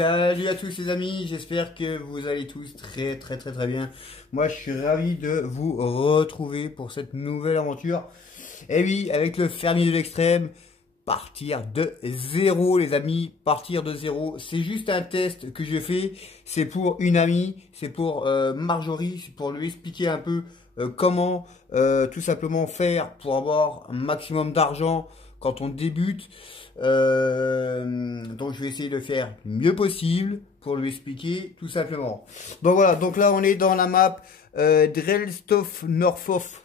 Salut à tous les amis, j'espère que vous allez tous très bien. Moi je suis ravi de vous retrouver pour cette nouvelle aventure. Et oui, avec le fermier de l'extrême, partir de zéro les amis, partir de zéro. C'est juste un test que je fais, c'est pour une amie, c'est pour Marjorie, c'est pour lui expliquer un peu comment tout simplement faire pour avoir un maximum d'argent quand on débute. Donc je vais essayer de faire le mieux possible pour lui expliquer tout simplement. Donc voilà, donc là on est dans la map Drelstoff Norfoff.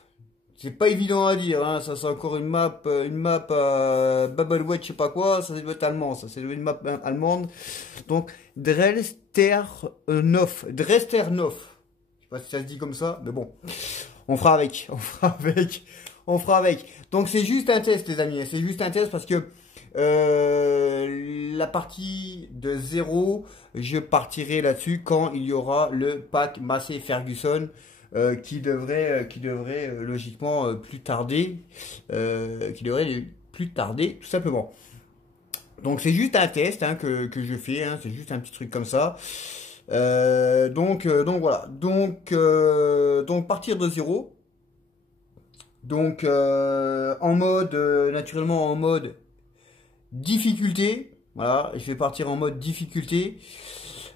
C'est pas évident à dire, hein. Ça c'est encore une map Babelwet, je sais pas quoi, ça doit être allemand, ça c'est une map allemande. Donc Drelsternoff, Dresternov. Je sais pas si ça se dit comme ça, mais bon, on fera avec, on fera avec. Donc c'est juste un test les amis, c'est juste un test parce que la partie de zéro, je partirai là-dessus quand il y aura le pack Massey Ferguson qui devrait logiquement plus tarder, tout simplement. Donc c'est juste un test hein, que je fais, hein, c'est juste un petit truc comme ça. Donc voilà, donc partir de zéro. Donc en mode naturellement en mode difficulté, voilà, je vais partir en mode difficulté.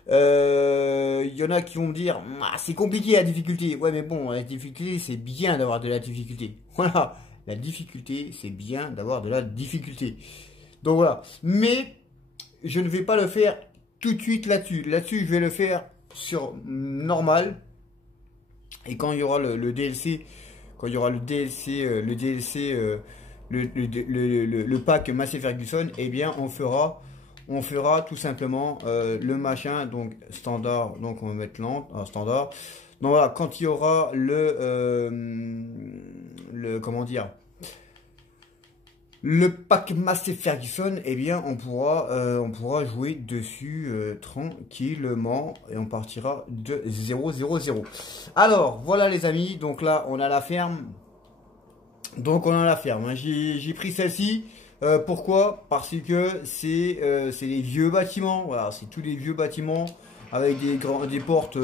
Il y en a qui vont me dire ah, c'est compliqué la difficulté. Ouais mais bon, la difficulté c'est bien d'avoir de la difficulté. Voilà, la difficulté c'est bien d'avoir de la difficulté. Donc voilà, mais je ne vais pas le faire tout de suite là-dessus. Là-dessus je vais le faire sur normal. Et quand il y aura le DLC, quand il y aura le pack Massey Ferguson, eh bien on fera tout simplement le machin, donc standard, donc on va mettre standard. Donc voilà, quand il y aura comment dire, le pack Massey Ferguson, eh bien on pourra jouer dessus tranquillement et on partira de 0. Alors voilà les amis, donc là on a la ferme. Donc on a la ferme, hein. J'ai pris celle-ci. Pourquoi? Parce que c'est les vieux bâtiments. Voilà, c'est tous les vieux bâtiments avec des portes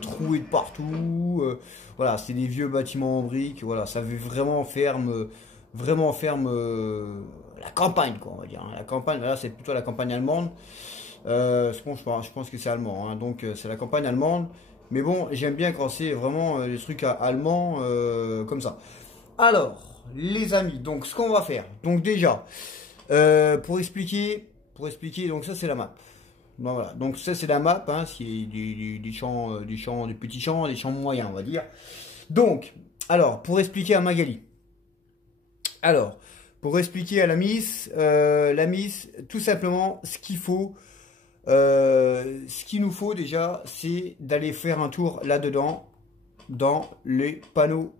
trouées de partout. Voilà, c'est des vieux bâtiments en briques. Voilà, ça veut vraiment ferme la campagne, quoi, on va dire. Hein. La campagne, là c'est plutôt la campagne allemande. Je pense que c'est allemand. Hein. Donc c'est la campagne allemande. Mais bon, j'aime bien quand c'est vraiment des trucs allemands comme ça. Alors, les amis, donc ce qu'on va faire, donc déjà, pour expliquer, donc ça c'est la map. Donc, voilà, donc ça c'est la map, hein, c'est des champs, des petits champs, des champs moyens, on va dire. Donc, alors, pour expliquer à Magali, alors, pour expliquer à la Miss, tout simplement, ce qu'il nous faut déjà, c'est d'aller faire un tour là-dedans, dans les panneaux.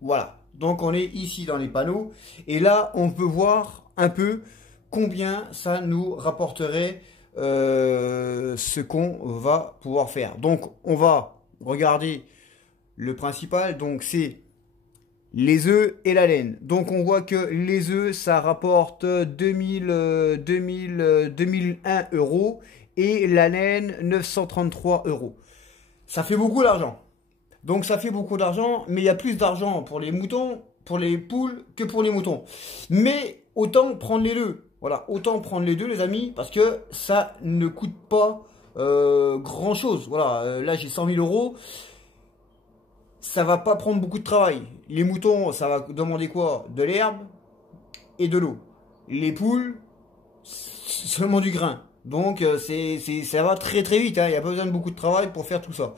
Voilà, donc on est ici dans les panneaux et là on peut voir un peu combien ça nous rapporterait ce qu'on va pouvoir faire. Donc on va regarder le principal, donc c'est les œufs et la laine. Donc on voit que les œufs ça rapporte 2001 euros et la laine 933 euros. Ça fait beaucoup d'argent. Donc ça fait beaucoup d'argent, mais il y a plus d'argent pour les moutons, pour les poules, que pour les moutons. Mais autant prendre les deux. Voilà, autant prendre les deux les amis, parce que ça ne coûte pas grand chose. Voilà, là j'ai 100 000 euros. Ça va pas prendre beaucoup de travail. Les moutons, ça va demander quoi? De l'herbe et de l'eau. Les poules, seulement du grain. Donc ça va très vite, hein. Il n'y a pas besoin de beaucoup de travail pour faire tout ça.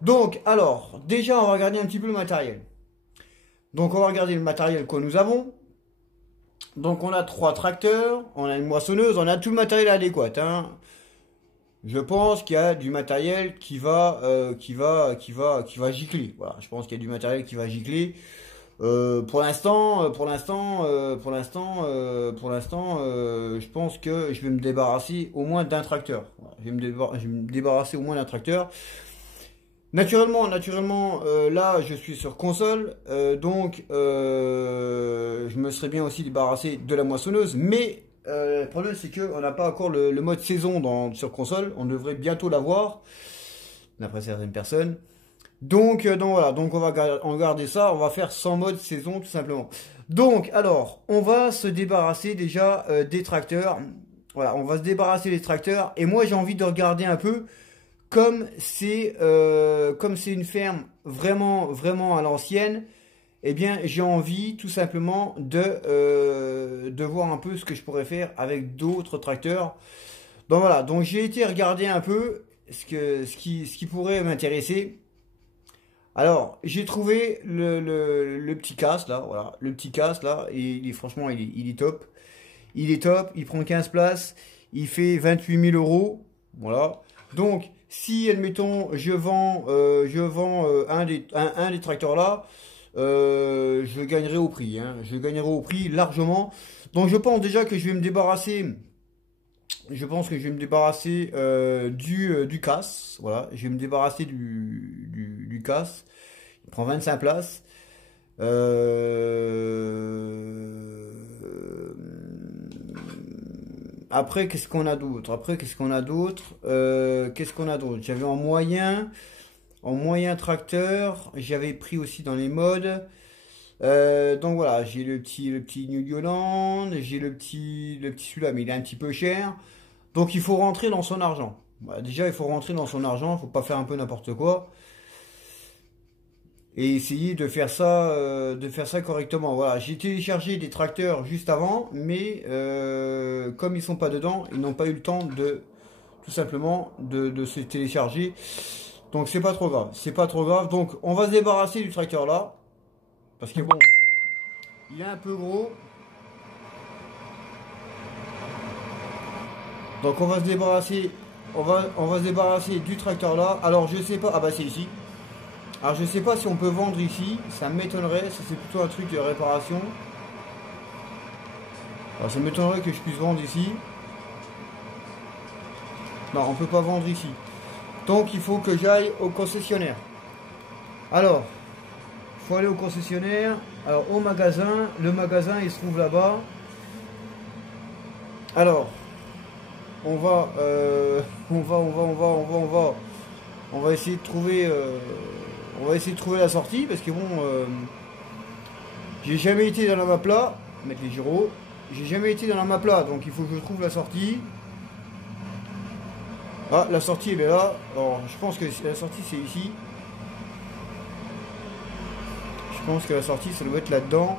Donc, alors, déjà, on va regarder un petit peu le matériel. Donc, on va regarder le matériel que nous avons. Donc, on a 3 tracteurs, on a une moissonneuse, on a tout le matériel adéquat. Hein. Je pense qu'il y a du matériel qui va gicler. Voilà, je pense qu'il y a du matériel qui va gicler. Pour l'instant, je pense que je vais me débarrasser au moins d'un tracteur. Voilà, je vais me débarrasser au moins d'un tracteur. Naturellement, là je suis sur console, donc je me serais bien aussi débarrassé de la moissonneuse, mais Le problème, c'est qu'on n'a pas encore le mode saison sur console. On devrait bientôt l'avoir, d'après certaines personnes. Donc voilà, donc on va garder ça, on va faire sans mode saison tout simplement. Donc alors, on va se débarrasser déjà des tracteurs. Voilà, on va se débarrasser des tracteurs. Et moi j'ai envie de regarder un peu comme c'est une ferme vraiment à l'ancienne. Eh bien j'ai envie tout simplement de voir un peu ce que je pourrais faire avec d'autres tracteurs. Donc voilà, donc j'ai été regarder un peu ce qui pourrait m'intéresser. Alors, j'ai trouvé le petit casse là, voilà, le petit casse là, et franchement, il est top. Il est top, il prend 15 places, il fait 28 000 euros, voilà. Donc, si, admettons, je vends un des tracteurs là, je gagnerai au prix, hein, je gagnerai au prix largement. Donc, je pense déjà que je vais me débarrasser. Je pense que je vais me débarrasser du casse. Voilà, je vais me débarrasser du casse. Il prend 25 places. Après, qu'est-ce qu'on a d'autre? Qu'est-ce qu'on a d'autre? J'avais en moyen tracteur. J'avais pris aussi dans les modes. Donc voilà, j'ai le petit New Holland, j'ai le petit celui-là, mais il est un petit peu cher. Donc il faut rentrer dans son argent. Voilà, déjà, il faut rentrer dans son argent, il ne faut pas faire un peu n'importe quoi. Et essayer de faire ça correctement. Voilà, j'ai téléchargé des tracteurs juste avant, mais comme ils sont pas dedans, ils n'ont pas eu le temps tout simplement de se télécharger. Donc c'est pas trop grave, c'est pas trop grave. Donc on va se débarrasser du tracteur là, parce que bon, il est un peu gros. Donc on va se débarrasser, on va se débarrasser du tracteur là. Alors je sais pas, ah bah c'est ici. Alors je sais pas si on peut vendre ici, ça m'étonnerait, ça c'est plutôt un truc de réparation. Alors ça m'étonnerait que je puisse vendre ici. Non, on peut pas vendre ici. Donc il faut que j'aille au concessionnaire. Alors, il faut aller au concessionnaire, alors au magasin, le magasin il se trouve là-bas. Alors, on va essayer de trouver la sortie parce que bon, j'ai jamais été dans la map là, mettre les gyros, j'ai jamais été dans la map là, donc il faut que je trouve la sortie. Ah, la sortie elle est là. Alors je pense que la sortie c'est ici. Je pense que la sortie ça doit être là-dedans.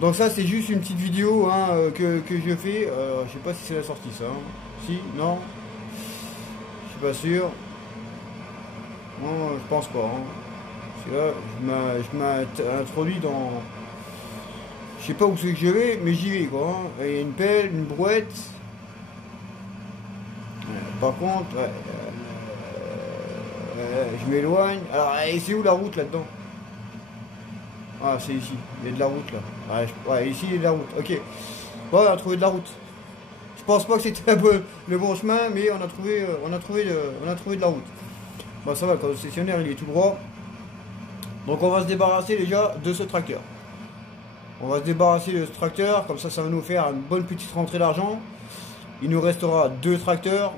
Donc ça c'est juste une petite vidéo hein, que je fais. Je sais pas si c'est la sortie ça. Hein. Si, non. Je suis pas sûr. Non, je pense pas. Hein. Parce que là, je m'introduis dans... Je sais pas où c'est que je vais, mais j'y vais quoi. Hein. Il y a une pelle, une brouette. Par contre, je m'éloigne. Alors, et c'est où la route là-dedans? Ah, c'est ici. Il y a de la route là. Ouais, ici il y a de la route. Ok. Bon, on a trouvé de la route. Je pense pas que c'était un peu le bon chemin, mais on a trouvé de la route. Bon, ça va, le concessionnaire il est tout droit. Donc, on va se débarrasser déjà de ce tracteur. On va se débarrasser de ce tracteur, comme ça va nous faire une bonne petite rentrée d'argent. Il nous restera 2 tracteurs.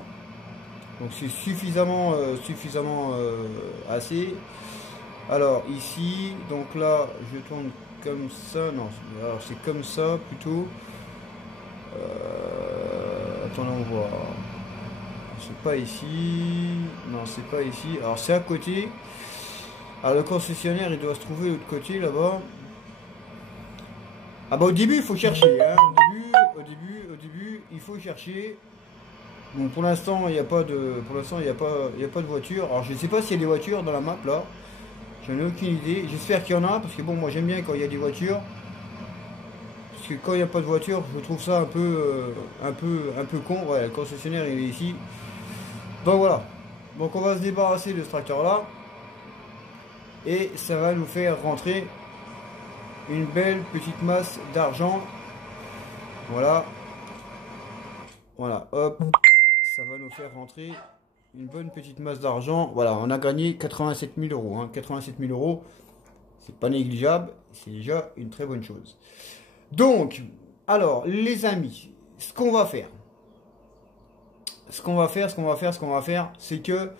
Donc c'est suffisamment assez. Alors ici, donc là je tourne comme ça, non, alors c'est comme ça plutôt. Attendez, on voit. C'est pas ici, non c'est pas ici. Alors c'est à côté. Alors le concessionnaire il doit se trouver de l'autre côté là-bas. Ah bah au début il faut chercher. Hein. Au début il faut chercher. Bon, pour l'instant, il n'y a pas de voiture. Alors, je ne sais pas s'il y a des voitures dans la map là. J'en ai aucune idée. J'espère qu'il y en a parce que bon, moi j'aime bien quand il y a des voitures. Parce que quand il n'y a pas de voiture, je trouve ça un peu con. Ouais, le concessionnaire il est ici. Donc voilà. Donc on va se débarrasser de ce tracteur là. Et ça va nous faire rentrer une belle petite masse d'argent. Voilà. Voilà, hop. Ça va nous faire rentrer une bonne petite masse d'argent. Voilà, on a gagné 87 000 euros. Hein. 87 000 euros, c'est pas négligeable. C'est déjà une très bonne chose. Donc, Alors, les amis, ce qu'on va faire, c'est que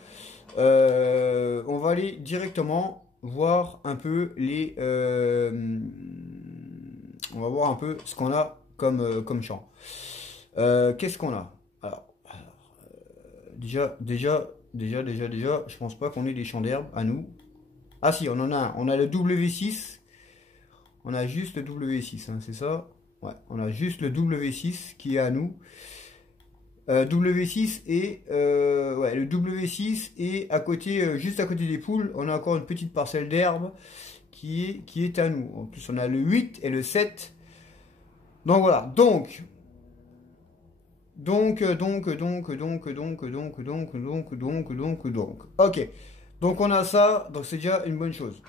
on va aller directement voir un peu les, on va voir un peu ce qu'on a comme champ. Qu'est-ce qu'on a? Déjà, je pense pas qu'on ait des champs d'herbe à nous. Ah si, on en a un. On a le W6. On a juste le W6, hein, c'est ça? Ouais, on a juste le W6 qui est à nous. W6 et ouais, le W6 et à côté, juste à côté des poules, on a encore une petite parcelle d'herbe qui est à nous. En plus, on a le 8 et le 7. Donc voilà. Donc. Ok. Donc on a ça, donc c'est déjà une bonne chose.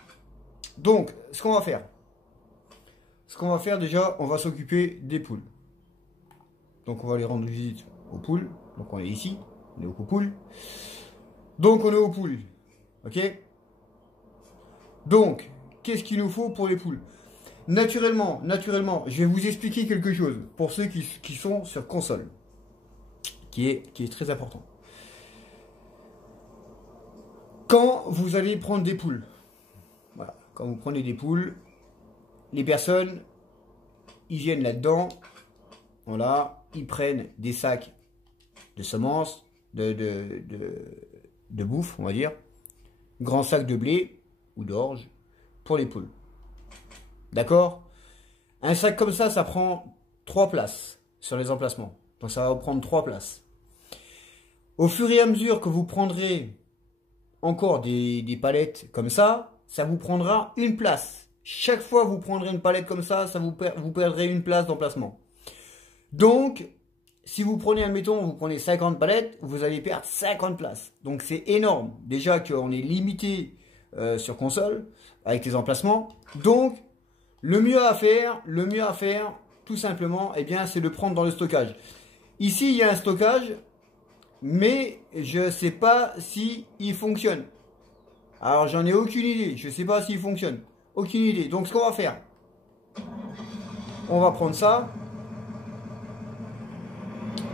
Donc, ce qu'on va faire. Déjà, on va s'occuper des poules. Donc on va aller rendre visite aux poules. Donc on est ici, on est aux poules. Donc on est aux poules. Ok. Donc, qu'est-ce qu'il nous faut pour les poules? Naturellement, je vais vous expliquer quelque chose pour ceux qui sont sur console. Qui est très important. Quand vous allez prendre des poules, voilà, quand vous prenez des poules, les personnes, ils viennent là-dedans, voilà, ils prennent des sacs de semences, de bouffe, on va dire, grand sac de blé ou d'orge pour les poules. D'accord? Un sac comme ça prend 3 places sur les emplacements. Donc ça va prendre 3 places. Au fur et à mesure que vous prendrez encore des palettes comme ça vous prendra une place. Chaque fois que vous prendrez une palette comme ça, vous perdrez une place d'emplacement. Donc, si vous prenez, admettons, vous prenez 50 palettes, vous allez perdre 50 places. Donc c'est énorme. Déjà qu'on est limité sur console avec les emplacements. Donc, le mieux à faire, tout simplement, eh bien, c'est de prendre dans le stockage. Ici, il y a un stockage. Mais je ne sais pas si il fonctionne. Alors j'en ai aucune idée. Je ne sais pas s'il fonctionne. Aucune idée. Donc ce qu'on va faire. On va prendre ça.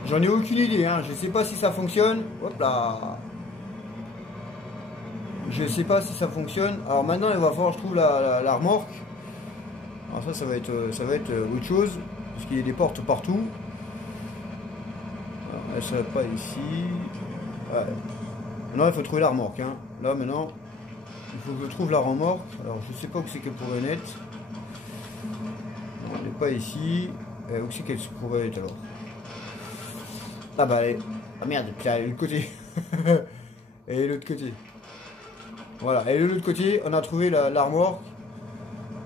J'en ai aucune idée. Hein. Je ne sais pas si ça fonctionne. Hop là. Je ne sais pas si ça fonctionne. Alors maintenant il va falloir que je trouve la remorque. Alors ça va être autre chose. Parce qu'il y a des portes partout. Elle ne serait pas ici. Ouais. Maintenant, il faut trouver la remorque. Hein. Là, maintenant, il faut que je trouve la remorque. Alors, je sais pas où c'est qu'elle pourrait être. Non, elle n'est pas ici. Où c'est qu'elle pourrait être alors? Ah bah, elle est... Ah merde, elle est de l'autre côté. Elle est de l'autre côté. Voilà, elle est de l'autre côté. On a trouvé la remorque.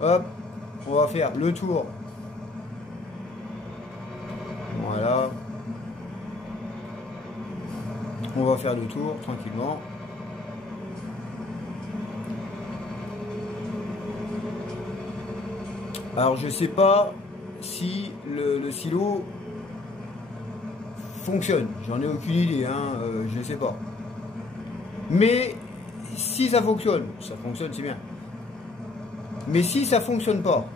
Hop, on va faire le tour. Voilà. On va faire le tour tranquillement. Alors je sais pas si le silo fonctionne. J'en ai aucune idée, hein, je ne sais pas. Mais si ça fonctionne c'est bien. Mais si ça fonctionne pas,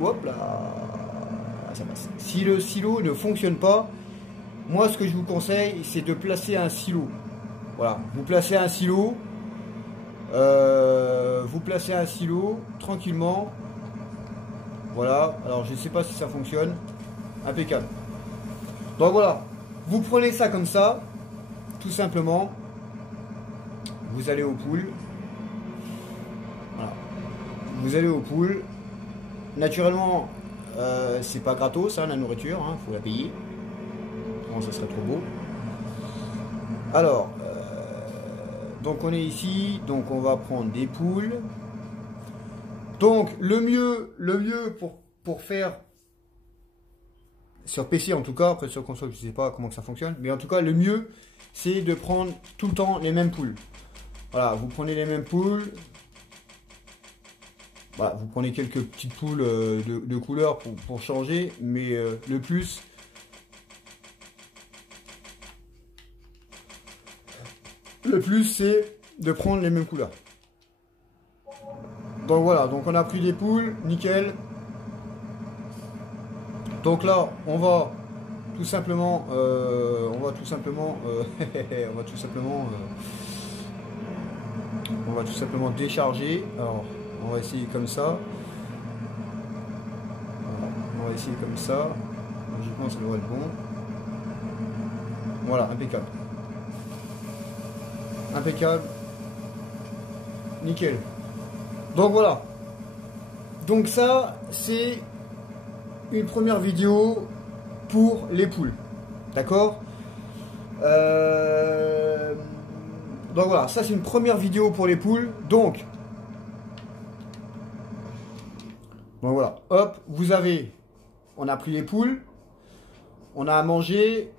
hop là, ça passe. Si le silo ne fonctionne pas, moi, ce que je vous conseille, c'est de placer un silo. Voilà, vous placez un silo. Tranquillement. Voilà, alors je ne sais pas si ça fonctionne. Impeccable. Donc voilà, vous prenez ça comme ça, tout simplement. Vous allez aux poules. Voilà. Vous allez aux poules. Naturellement, c'est pas gratos, hein, la nourriture, hein, faut la payer. Ça serait trop beau. Alors, donc on est ici, donc on va prendre des poules. Donc le mieux pour faire sur PC en tout cas, après sur console je sais pas comment que ça fonctionne, mais en tout cas le mieux c'est de prendre tout le temps les mêmes poules. Voilà, vous prenez les mêmes poules. Voilà, vous prenez quelques petites poules de couleur pour changer, mais le plus c'est de prendre les mêmes couleurs. Donc voilà, donc on a pris des poules, nickel. Donc là, on va tout simplement, on va tout simplement, on va tout simplement décharger. Alors, on va essayer comme ça. Voilà, on va essayer comme ça. Logiquement, ça devrait être bon. Voilà, impeccable. Impeccable. Nickel. Donc voilà. Donc ça, c'est une première vidéo pour les poules. D'accord. Donc voilà, ça c'est une première vidéo pour les poules. Donc voilà, hop, vous avez, on a pris les poules, on a à manger,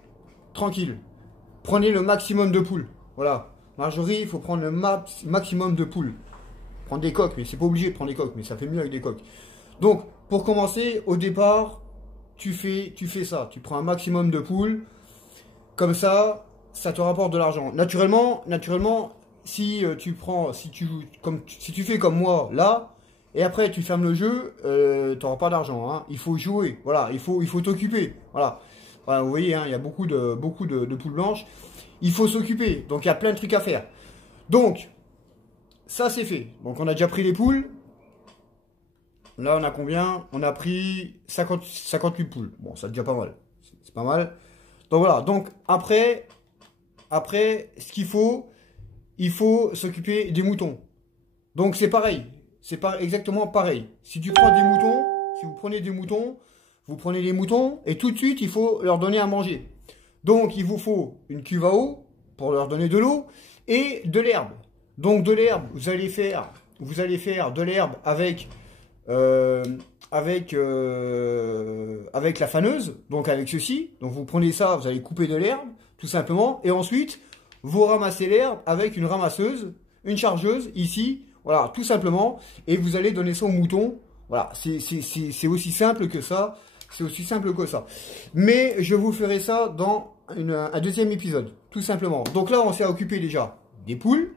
tranquille. Prenez le maximum de poules. Voilà, Marjorie, il faut prendre le maximum de poules. Prendre des coques, mais c'est pas obligé de prendre des coques, mais ça fait mieux avec des coques. Donc, pour commencer, au départ, tu fais ça. Tu prends un maximum de poules. Comme ça te rapporte de l'argent. Naturellement, si tu fais comme moi là, et après tu fermes le jeu, tu n'auras pas d'argent. Hein. Il faut jouer. Voilà, il faut t'occuper. Voilà. Voilà, vous voyez, hein, il y a beaucoup de poules blanches. Il faut s'occuper. Donc il y a plein de trucs à faire. Donc, ça c'est fait. Donc on a déjà pris les poules. Là on a combien? On a pris 58 poules. Bon, ça déjà pas mal. C'est pas mal. Donc voilà. Donc après ce qu'il faut, il faut s'occuper des moutons. Donc c'est pareil. C'est pas exactement pareil. Si tu prends des moutons, si vous prenez des moutons, vous prenez les moutons et tout de suite il faut leur donner à manger. Donc il vous faut une cuve à eau pour leur donner de l'eau et de l'herbe. Donc de l'herbe, vous allez faire de l'herbe avec la faneuse, donc avec ceci. Donc vous prenez ça, vous allez couper de l'herbe, tout simplement, et ensuite vous ramassez l'herbe avec une ramasseuse, une chargeuse ici, voilà, tout simplement, et vous allez donner ça aux moutons. Voilà, c'est aussi simple que ça. C'est aussi simple que ça. Mais je vous ferai ça dans un deuxième épisode, tout simplement. Donc là, on s'est occupé déjà des poules.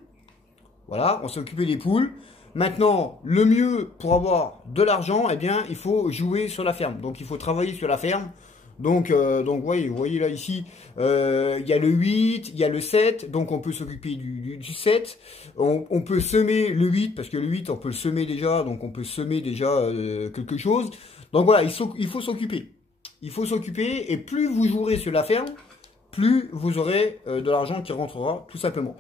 Voilà, on s'est occupé des poules. Maintenant, le mieux pour avoir de l'argent, eh bien, il faut jouer sur la ferme. Donc, il faut travailler sur la ferme. Donc vous voyez là ici, il y a le 8, il y a le 7. Donc, on peut s'occuper du 7. On peut semer le 8, parce que le 8, on peut le semer déjà. Donc, on peut semer déjà quelque chose. Donc, voilà, il faut s'occuper. Il faut s'occuper. Et plus vous jouerez sur la ferme, plus vous aurez de l'argent qui rentrera, tout simplement.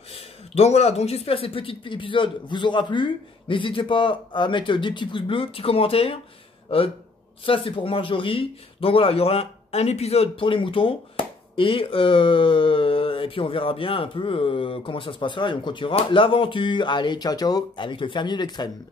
Donc voilà, donc j'espère que ce petit épisode vous aura plu. N'hésitez pas à mettre des petits pouces bleus, petits commentaires. Ça c'est pour Marjorie. Donc voilà, il y aura un épisode pour les moutons. Et puis on verra bien un peu comment ça se passera. Et on continuera l'aventure. Allez, ciao ciao, avec le fermier de l'extrême.